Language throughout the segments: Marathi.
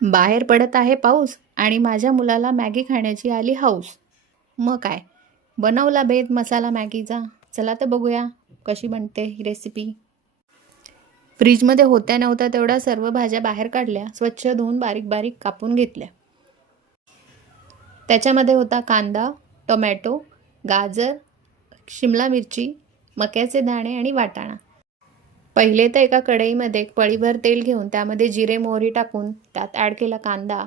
बाहेर पडत आहे पाऊस आणि माझ्या मुलाला मॅगी खाण्याची आली हौस. मग काय, बनवला बेत मसाला मॅगीचा. चला तर बघूया कशी बनते ही रेसिपी. फ्रीजमध्ये होत्या नव्हत्या तेवढ्या सर्व भाज्या बाहेर काढल्या, स्वच्छ धुवून बारीक बारीक कापून घेतल्या. त्याच्यामध्ये होता कांदा, टोमॅटो, गाजर, शिमला मिरची, मक्याचे दाणे आणि वाटाणा. पहिले तर एका कढईमध्ये एक पळीभर तेल घेऊन त्यामध्ये जिरे मोहरी टाकून त्यात ॲड केला कांदा.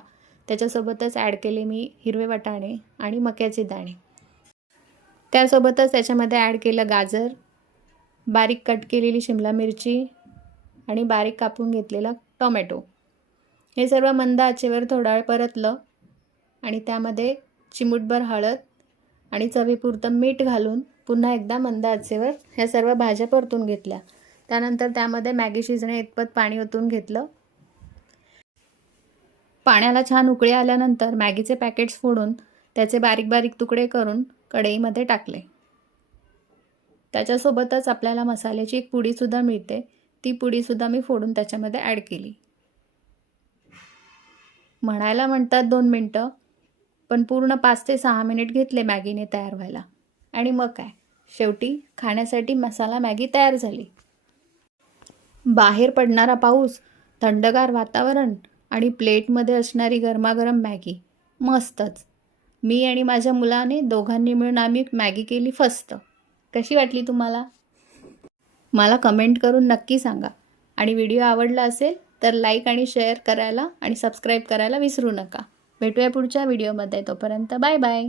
त्याच्यासोबतच ॲड केले मी हिरवे वाटाणे आणि मक्याचे दाणे. त्यासोबतच त्याच्यामध्ये ॲड केलं गाजर, बारीक कट केलेली शिमला मिरची आणि बारीक कापून घेतलेला टोमॅटो. हे सर्व मंद आचेवर थोडा वेळ परतलं आणि त्यामध्ये चिमूटभर हळद आणि चवीपुरतं मीठ घालून पुन्हा एकदा मंद आचेवर ह्या सर्व भाज्या परतून घेतल्या. त्यानंतर त्यामध्ये मॅगी शिजणे इतपत पाणी ओतून घेतलं. पाण्याला छान उकळी आल्यानंतर मॅगीचे पॅकेट्स फोडून त्याचे बारीक बारीक तुकडे करून कढईमध्ये टाकले. त्याच्यासोबतच आपल्याला मसाल्याची एक पुडीसुद्धा मिळते, ती पुडीसुद्धा मी फोडून त्याच्यामध्ये ॲड केली. म्हणायला म्हणतात 2 मिनटं, पण पूर्ण 5 ते 6 मिनिट घेतले मॅगीने तयार व्हायला. आणि मग काय, शेवटी खाण्यासाठी मसाला मॅगी तयार झाली. बाहेर पडणारा पाऊस, थंडगार वातावरण आणि प्लेटमध्ये असणारी गरमागरम मॅगी, मस्तच. मी आणि माझ्या मुलाने दोघांनी मिळून आम्ही मॅगी केली फस्त. कशी वाटली तुम्हाला? मला कमेंट करून नक्की सांगा. आणि व्हिडिओ आवडला असेल तर लाईक आणि शेअर करायला आणि सबस्क्राईब करायला विसरू नका. भेटूया पुढच्या व्हिडिओमध्ये. तोपर्यंत बाय बाय.